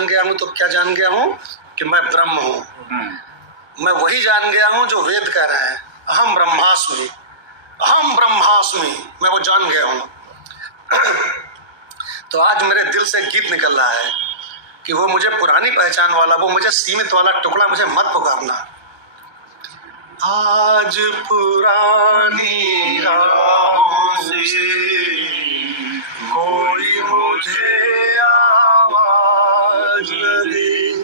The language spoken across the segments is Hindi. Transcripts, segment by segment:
जान गया हूँ तो क्या जान गया हूँ कि मैं ब्रह्म हूँ। मैं वही जान गया हूँ जो वेद कह रहे हैं, अहम ब्रह्मास्मि, अहम ब्रह्मास्मि, मैं वो जान गया हूँ। तो आज मेरे दिल से गीत निकल रहा है कि वो मुझे पुरानी पहचान वाला, वो मुझे सीमित वाला टुकड़ा मुझे मत पुकारना। आज पुरानी राहों से कोई मुझे आवाज न दे,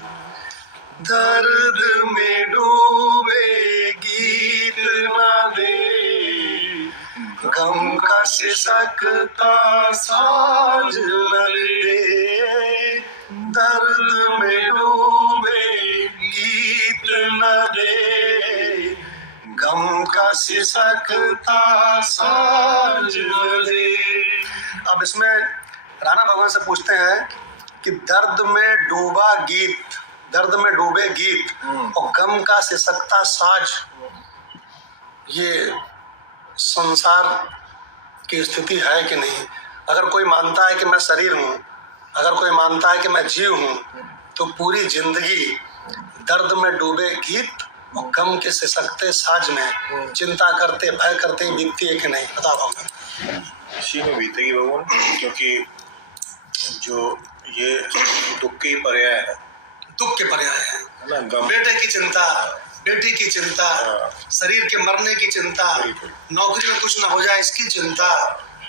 दर्द में डूबे गीत न दे, गम का सिसकता साज न दे, दर्द में डूबे गीत न दे, गम का सिसकता साज न दे। अब इसमें राणा भगवान से पूछते हैं कि दर्द में डूबा गीत, दर्द में डूबे गीत और गम का सिसकता साज, ये संसार की स्थिति है कि नहीं? अगर कोई मानता है कि मैं शरीर हूँ, अगर कोई मानता है कि मैं जीव हूँ, तो पूरी जिंदगी दर्द में डूबे गीत और गम के सिसकते साज में चिंता करते भय करते बीतती है कि नहीं? बताओ भगवान। इसी में बीतेगी भगवान, क्योंकि जो ये दुख के पर्याय है, दुख के पर्याय है ना, बेटे की चिंता, बेटी की चिंता, शरीर के मरने की चिंता, नौकरी में कुछ ना हो जाए इसकी चिंता,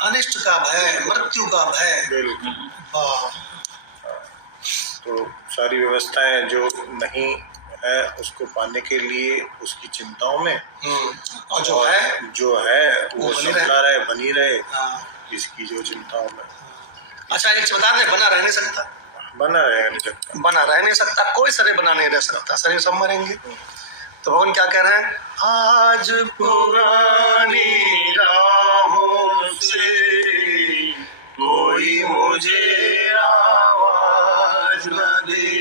अनिष्ट का भय, मृत्यु का भय। तो सारी व्यवस्थाएं जो नहीं है उसको पाने के लिए उसकी चिंताओं में, और जो है वो संभला रहे, बनी रहे इसकी जो चिंताओं में। अच्छा एक बता दे, बना रह नहीं सकता, बना रह नहीं सकता, कोई शरीर बना नहीं रह सकता, शरीर सब मरेंगे। तो भगवान क्या कह रहे हैं? आज पुरानी राहों से कोई मुझे आवाज न दे,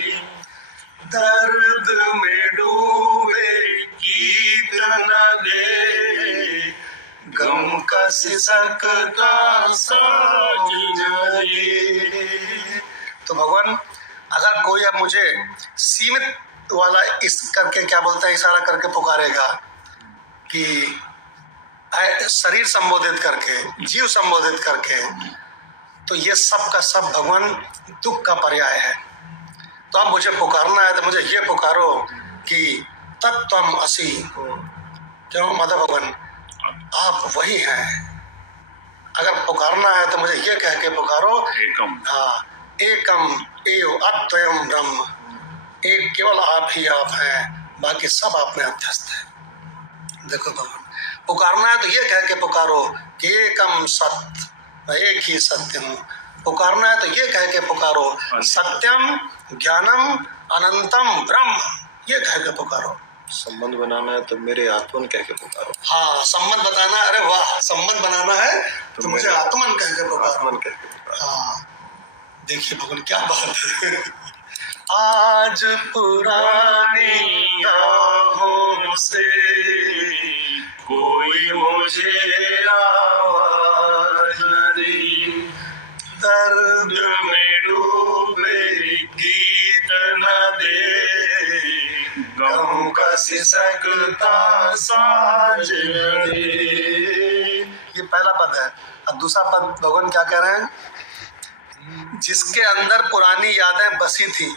दर्द में डूबे गीत न दे, गम का सिसकता साज न दे। तो भगवान अगर कोई अब मुझे सीमित वाला इस करके क्या बोलते हैं, इशारा करके पुकारेगा कि शरीर संबोधित करके, जीव संबोधित करके, तो ये सब का सब भगवान दुख का पर्याय है। तो अब मुझे पुकारना है तो मुझे ये पुकारो कि तत्त्वम असि, क्यों माता भगवान आप वही हैं। अगर पुकारना है तो मुझे ये कह के पुकारो, एकम, हाँ, एकम एव अद्वयम ब्रह्म, एक केवल आप ही आप हैं, बाकी सब आप में अध्यस्त है। देखो भगवान, पुकारना है तो ये कह के पुकारो कि एकम सत्य, मैं एक ही सत्य हूँ। पुकारना है तो ये कह के पुकारो सत्यम ज्ञानम अनंतम ब्रह्म, ये कह के पुकारो। संबंध बनाना है तो मेरे आत्मन कह के पुकारो। हाँ, संबंध बताना, अरे वाह, संबंध बनाना है तो मुझे आत्मन कह के पुकारो, आत्मन कह के पुकारो। हाँ, देखिए भगवान क्या बात है। आज पुरानी राहों से कोई मुझे आवाज न दे, दर्द में डूबे गीत न दे, गम का सिसकता साज न दे। ये पहला पद है। और दूसरा पद भगवान क्या कह रहे हैं? जिसके अंदर पुरानी यादें बसी थी,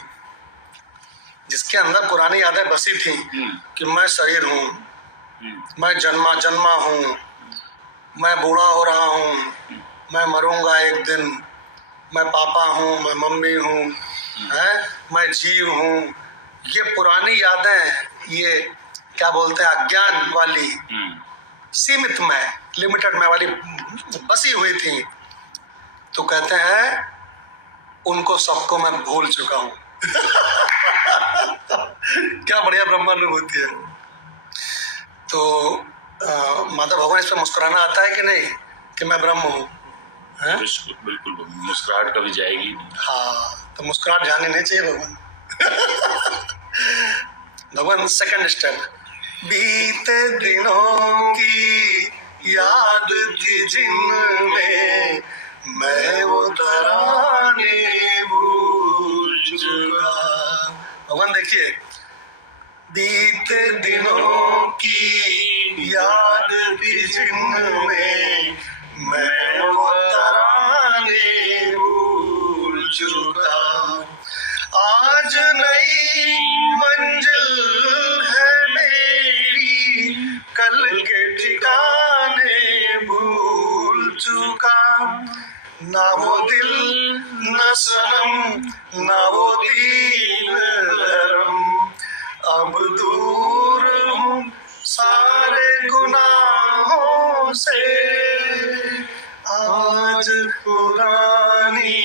जिसके अंदर पुरानी यादें बसी थी कि मैं शरीर हूँ, मैं जन्मा हूँ, मैं बूढ़ा हो रहा हूँ, मैं मरूंगा एक दिन, मैं पापा हूँ, मैं मम्मी हूँ, मैं जीव हूँ, ये पुरानी यादें, ये क्या बोलते हैं अज्ञान वाली, सीमित में, लिमिटेड में वाली बसी हुई थी। तो कहते हैं उनको सबको मैं भूल चुका हूँ। क्या बढ़िया ब्रह्मानुभूति है। तो माता भगवान इस पर मुस्कुराना आता है कि नहीं कि मैं ब्रह्म हूँ? बिल्कुल, मुस्कुराहट कभी जाएगी। हाँ, तो मुस्कुराहट जाने नहीं चाहिए भगवान। भगवान सेकंड स्टेप, बीते दिनों की याद थी जिनमें मैं वो तराने भूल चुका। भगवान देखिए, बीते दिनों की याद भी जिनमें मैं वो तराने भूल चुका। आज नई मंजिल है मेरी, कल के ठिकाने भूल चुका। ना वो दिल न सनम ना वो दीन धर्म, अब दूर हूँ सारे गुनाहों से। आज पुरानी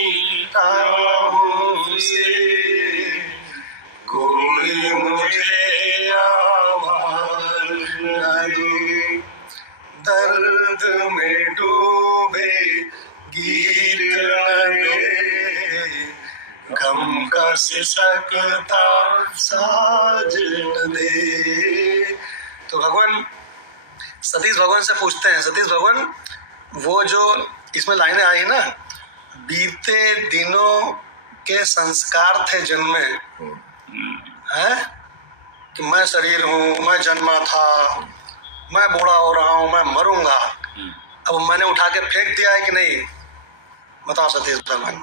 राहों से कोई मुझे आवाज न दे। दर्द में डूबे गीत लगे, गम का सिसकता साज न दे। तो भगवान सतीश भगवान से पूछते हैं, सतीश भगवान वो जो इसमें लाइनें आई ना, बीते दिनों के संस्कार थे जिनमें है कि मैं शरीर हूँ, मैं जन्मा था, मैं बूढ़ा हो रहा हूँ, मैं मरूंगा, अब मैंने उठा के फेंक दिया है कि नहीं? बताओ सतीश भगवान।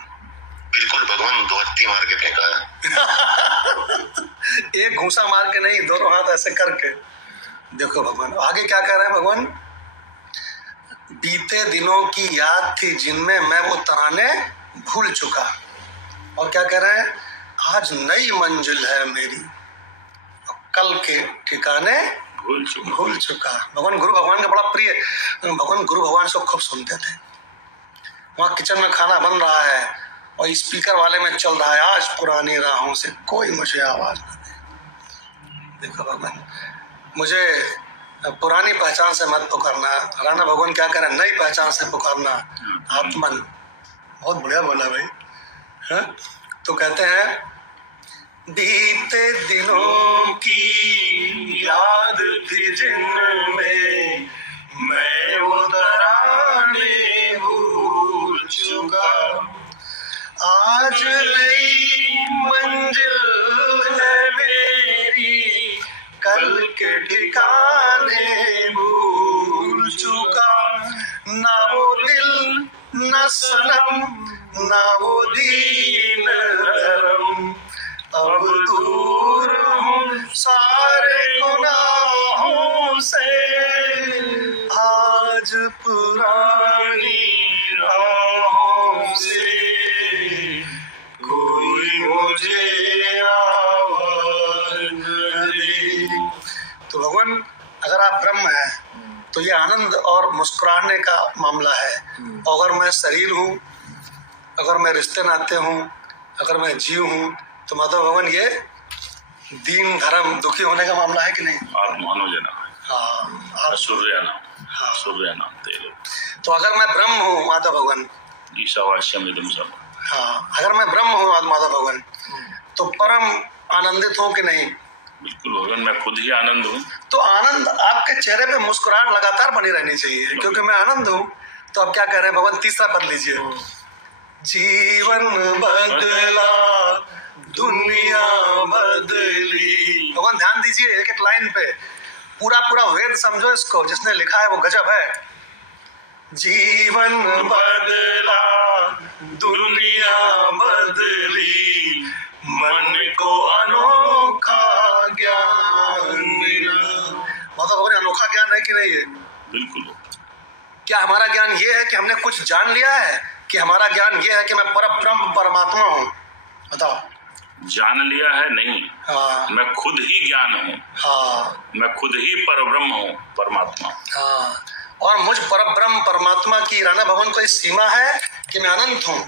बिल्कुल भगवान, दो हत्ती मार के फेंका है। एक घूसा मार के नहीं, दोनों हाथ ऐसे करके। देखो भगवान आगे क्या कह रहे हैं भगवान, बीते दिनों की याद थी जिनमें मैं वो तराने भूल चुका। और क्या कह रहे हैं, आज नई मंजिल है मेरी, कल के ठिकाने भूल चुका। भगवान गुरु भगवान का बड़ा प्रिय, भगवान गुरु भगवान से खूब सुनते थे। वहाँ किचन में खाना बन रहा है और स्पीकर वाले में चल रहा है, आज पुरानी राहों से कोई मुझे आवाज न दे। देखो भगवान, मुझे पुरानी पहचान से मत पुकारना। राणा भगवान क्या करें, नई पहचान से पुकारना। आत्मन, बहुत बढ़िया बोला भाई, है? तो कहते हैं बीते दिनों की याद थी जिनमें मैं वो तराने भूल चुका। आज नई मंजिल है मेरी, कल के ठिकाने भूल चुका। ना वो दिल न सनम ना वो दीन धर्म, अब दूर हूँ सारे गुनाहों से। आज पुरानी राहों से कोई मुझे आवाज न दे। तो भगवान अगर आप ब्रह्म हैं तो ये आनंद और मुस्कुराने का मामला है। अगर मैं शरीर हूँ, अगर मैं रिश्ते नाते हूँ, अगर मैं जीव हूँ, तो माधव भगवान ये दीन धर्म दुखी होने का मामला है कि नहीं? हाँ, सूर्य नाम तेरे। तो अगर मैं ब्रह्म हूँ माधव भगवान, ईशावास्यम इदं सर्वम्। हाँ, अगर मैं ब्रह्म हूँ माधव भगवान, तो परम आनंदित हूँ कि नहीं? बिल्कुल भगवान, मैं खुद ही आनंद हूँ। तो आनंद, आपके चेहरे पे मुस्कुराहट लगातार बनी रहनी चाहिए, क्योंकि मैं आनंद हूँ। तो आप क्या कह रहे हैं भगवान, तीसरा पद लीजिए, जीवन बदला दुनिया बदली। भगवान ध्यान दीजिए एक एक लाइन पे, पूरा पूरा वेद समझो इसको, जिसने लिखा है वो गजब है। जीवन बदला दुनिया बदली, मन को अनोखा ज्ञान मिला। मतलब भगवान अनोखा ज्ञान है कि नहीं है? बिल्कुल। क्या हमारा ज्ञान ये है कि हमने कुछ जान लिया है, कि हमारा ज्ञान ये है कि मैं परब्रह्म परमात्मा हूँ? बताओ। जान लिया है नहीं। हाँ, मैं खुद ही ज्ञान हूँ। हाँ, मैं खुद ही परब्रह्म हूँ, परमात्मा। हाँ, और मुझ परब्रह्म परमात्मा की राणा भगवान को इस सीमा है कि मैं अनंत हूँ।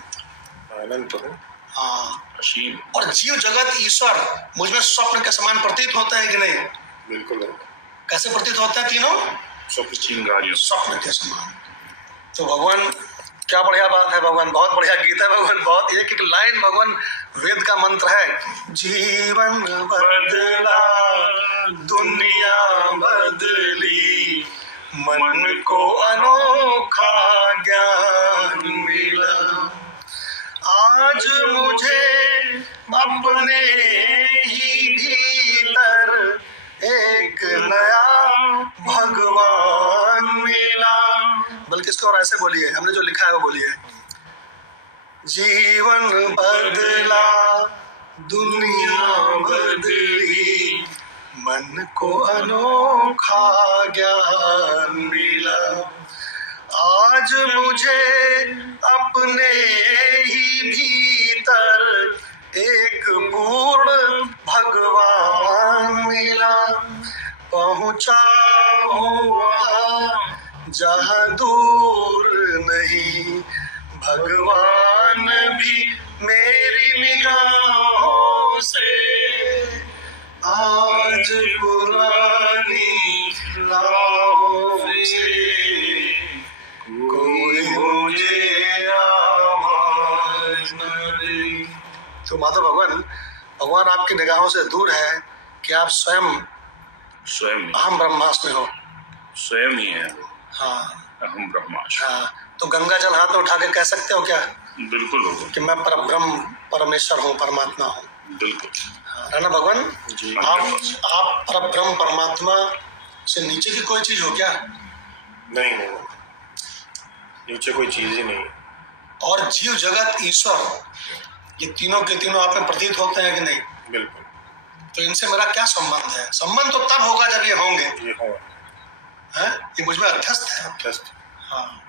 अनंत हूँ। हाँ, असीम। और जीव जगत ईश्वर मुझ में स्वप्न के समान प्रतीत होता है कि नहीं? बिल्कुल। कैसे प्रतीत होता है तीनों? स्वप्न के समान। तो भगवान क्या बढ़िया बात है, भगवान बहुत बढ़िया गीत है, भगवान बहुत एक एक लाइन भगवान वेद का मंत्र है। जीवन बदला दुनिया बदली, मन को अनोखा ज्ञान मिला। आज मुझे अपने ही भीतर एक नया भगवान मिला। बल्कि इसको और ऐसे बोलिए, हमने जो लिखा है वो बोलिए। जीवन बदला, दुनिया बदली, मन को अनोखा ज्ञान मिला। आज मुझे अपने ही भीतर एक पूर्ण भगवान मिला। पहुंचा हूँ वहाँ जहाँ दूर नहीं, भगवान भी मेरी निगाहों से आज पुरानी राहों से कोई मुझे आवाज न दे। तो माधव भगवान आपकी निगाहों से दूर है कि आप स्वयं अहम ब्रह्मास्मि हो। स्वयं ही है। हाँ, अहम ब्रह्मास्मि। हाँ, तो गंगा जल हाथ में उठा के कह सकते हो क्या? बिल्कुल होगा कि मैं परब्रह्म परमेश्वर हूँ, परमात्मा हूँ। बिल्कुल। हाँ, है ना भगवान? आप परब्रह्म परमात्मा से नीचे की कोई चीज हो क्या? नहीं हो, नीचे कोई चीज ही नहीं। और जीव जगत ईश्वर, ये तीनों के तीनों आप में प्रतीत होते हैं कि नहीं? बिल्कुल। तो इनसे मेरा क्या संबंध है? संबंध तो तब होगा जब ये होंगे। ये हो है? ये मुझ में अध्यस्त है। अध्यस्त। हाँ।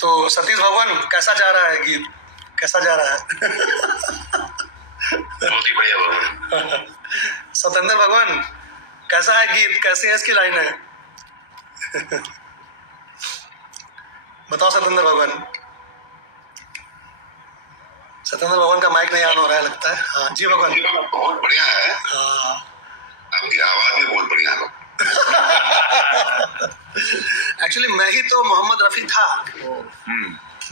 तो सतीश भगवान कैसा जा रहा है गीत? कैसा जा रहा है? बहुत ही बढ़िया भगवान। सतेंद्र भगवान कैसा है गीत? कैसी है इसकी लाइन है? बताओ सतेंद्र भगवान। सतेंद्र भगवान का माइक नहीं ऑन हो रहा है लगता है। हाँ जी भगवान। बहुत बढ़िया है। हाँ, आपकी आवाज भी बहुत बढ़िया है। एक्चुअली मैं ही तो मोहम्मद रफी था।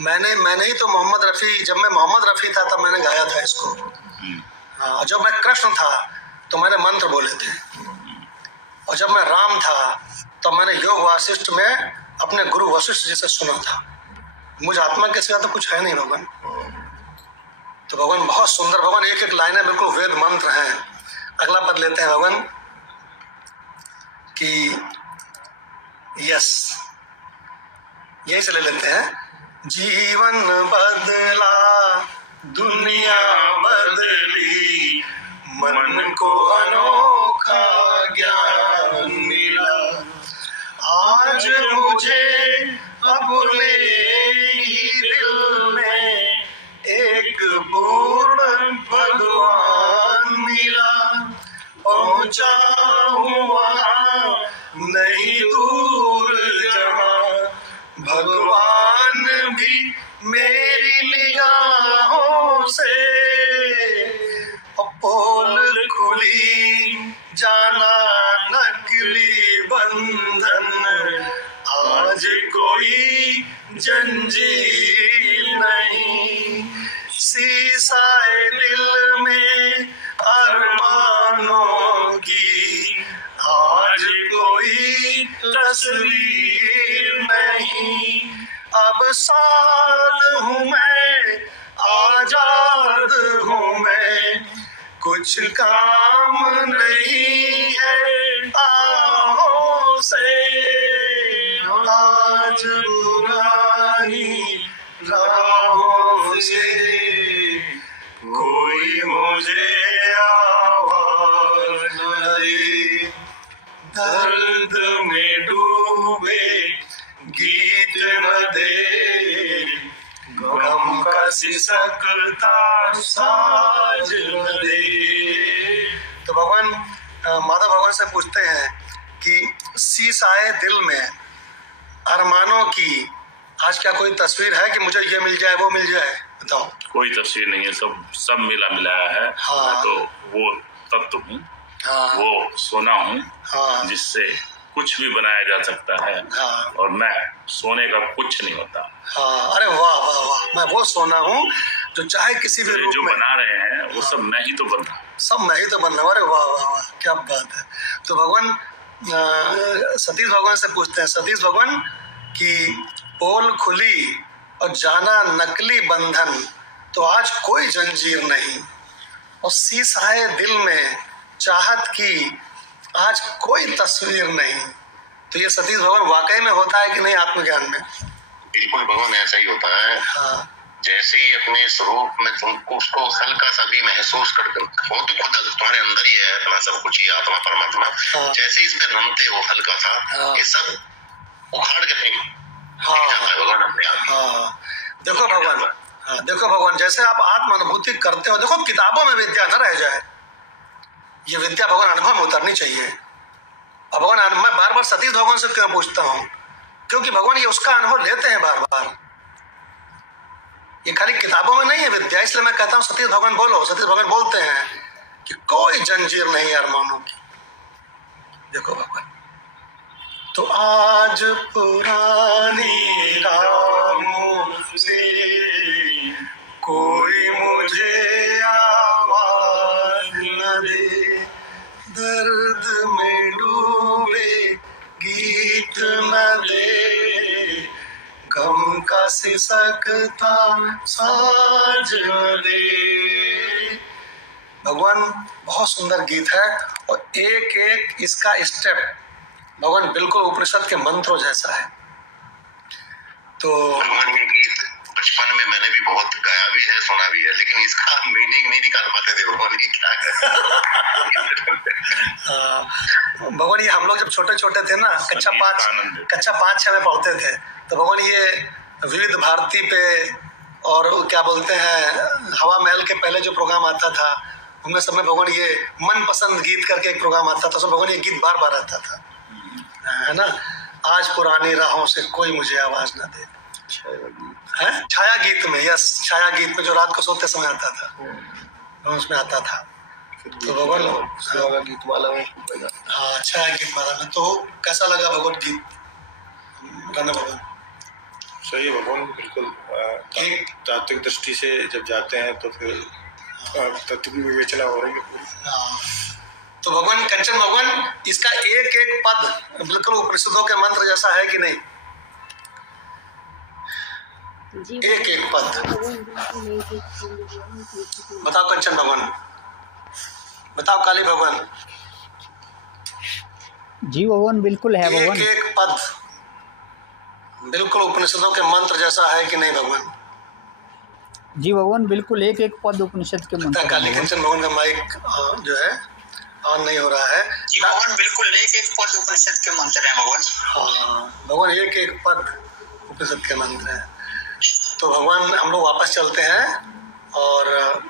मैंने ही तो मोहम्मद रफी, जब मैं मोहम्मद रफी था तब मैंने गाया था इसको। हाँ, जब मैं कृष्ण था तो मैंने मंत्र बोले थे, और जब मैं राम था तब मैंने योग वासिष्ठ में अपने गुरु वशिष्ठ जी से सुना था। मुझे आत्मा के सिवा तो कुछ है नहीं भगवान। तो भगवान बहुत सुंदर, भगवान एक एक लाइनें बिल्कुल वेद मंत्र हैं। अगला पद लेते हैं भगवान कि यस, यही से ले लेते हैं। जीवन बदला, दुनिया बदली, मन को अनोखा ज्ञान मिला। आज मुझे अपने ही दिल में एक पूर्ण भगवान मिला। पहुंचा हूँ वहाँ नहीं दूर जहाँ, भगवान भी मेरी निगाहों से। पोल खुली, जाना नकली बंधन, आज कोई जंजीर नहीं। शीशाए दिल में अरमानों की, आज कोई तस्वीर नहीं। अब साथ हूँ मैं, आजाद हूँ मैं, कुछ काम नहीं है आहों से। आज पुरानी राहों से कोई मुझे आवाज न दे। दर्द में डूबे गीत न दे, गम का सिसकता साज न दे। तो भगवान माधव भगवान से पूछते हैं कि शीशाए दिल में अरमानों की, आज क्या कोई तस्वीर है कि मुझे ये मिल जाए वो मिल जाए? बताओ। कोई तस्वीर नहीं है, सब मिला मिलाया है। हाँ। मैं तो वो तत्व हूँ। हाँ। वो सोना हूँ। हाँ। जिससे कुछ भी बनाया जा सकता है। हाँ। और मैं सोने का कुछ नहीं होता। हाँ, अरे वाह वाह वाह, मैं वो सोना हूँ जो चाहे किसी भी रूप जो में। बना रहे हैं वो सब मैं ही तो बन रहा। सब मैं ही तो बन रहा हूँ। अरे वाह वाह वाह, क्या बात है। तो भगवान सतीश भगवान से पूछते हैं, सतीश भगवान कि पोल खुली और जाना नकली बंधन, तो आज कोई जंजीर नहीं। और शीशाए दिल में चाहत की आज कोई तस्वीर नहीं। तो ये सतीश भगवान वाकई में होता है कि नहीं आत्मज्ञान में? बिल्कुल भगवान ऐसा ही होता है। हाँ जैसे ही अपने स्वरूप में तुमको उसको हल्का सा भी महसूस करते हो तो खुद तुम्हारे अंदर ही है अपना सब कुछ ही आत्मा परमात्मा। हाँ। जैसे ही इसमें रमते हो हल्का सा हाँ। ये सब उखाड़ के फेंक हाँ जाता है भगवान अपने आप। हाँ देखो भगवान, हाँ देखो भगवान, जैसे आप आत्म अनुभूति करते हो, देखो किताबों में विद्या न रह जाए, ये विद्या भगवान अनुभव में उतरनी चाहिए। अब भगवान, मैं बार बार सतीश भगवान से क्यों पूछता हूँ, क्योंकि भगवान ये उसका अनुभव लेते हैं बार बार, ये खाली किताबों में नहीं है विद्या। इसलिए मैं कहता हूँ सतीश भगवान बोलो। सतीश भगवान बोलते हैं कि कोई जंजीर नहीं अरमानों की। देखो भगवान, तो आज पुरानी राहों से कोई मुझे आवाज न दे, दर्द में डूबे गीत न दे, गम का सिसकता साज न दे। भगवान बहुत सुंदर गीत है और एक एक इसका स्टेप भगवान बिल्कुल उपनिषद के मंत्रों जैसा है। तो भगवान ये गीत बचपन में मैंने भी बहुत गाया भी है, सुना भी है, लेकिन इसका मीनिंग नहीं निकाल पाते थे भगवान ये क्या है। भगवान ये हम लोग जब छोटे छोटे थे ना, कक्षा 5-6 में पढ़ते थे, तो भगवान ये विविध भारती पे और क्या बोलते हैं हवा महल के पहले जो प्रोग्राम आता था उनमें सब में भगवान ये मनपसंद गीत करके एक प्रोग्राम आता था, उसमें भगवान ये गीत बार बार आता था, है ना। आज पुरानी राहों से कोई मुझे आवाज ना दे, है छाया गीत में, यस छाया गीत में जो रात को सोते समय आता था उसमें आता था। तो भगवान गीत वाला में हाँ छाया गीत वाला में। तो कैसा लगा भगवत गीत गाना भगवान? सही है भगवान, बिल्कुल तात्विक दृष्टि से जब जाते हैं तो फिर तत्व की विवेचना हो रही है पूरी। तो भगवान कंचन भगवान इसका एक एक पद बिल्कुल उपनिषदों के मंत्र जैसा है कि नहीं? एक एक पद बताओ कंचन भगवान, बताओ काली भगवान। जी भगवान बिल्कुल है भगवान। एक एक पद बिल्कुल उपनिषदों के मंत्र जैसा है कि नहीं भगवान? जी भगवान बिल्कुल एक एक पद उपनिषद के मंत्र। काली कंचन भगवान का माइक जो है ऑन नहीं हो रहा है। जी भगवान बिल्कुल एक एक पद उपनिषद के मंत्र हैं भगवान। हाँ भगवान एक एक पद उपनिषद के मंत्र है। तो भगवान हम लोग वापस चलते हैं और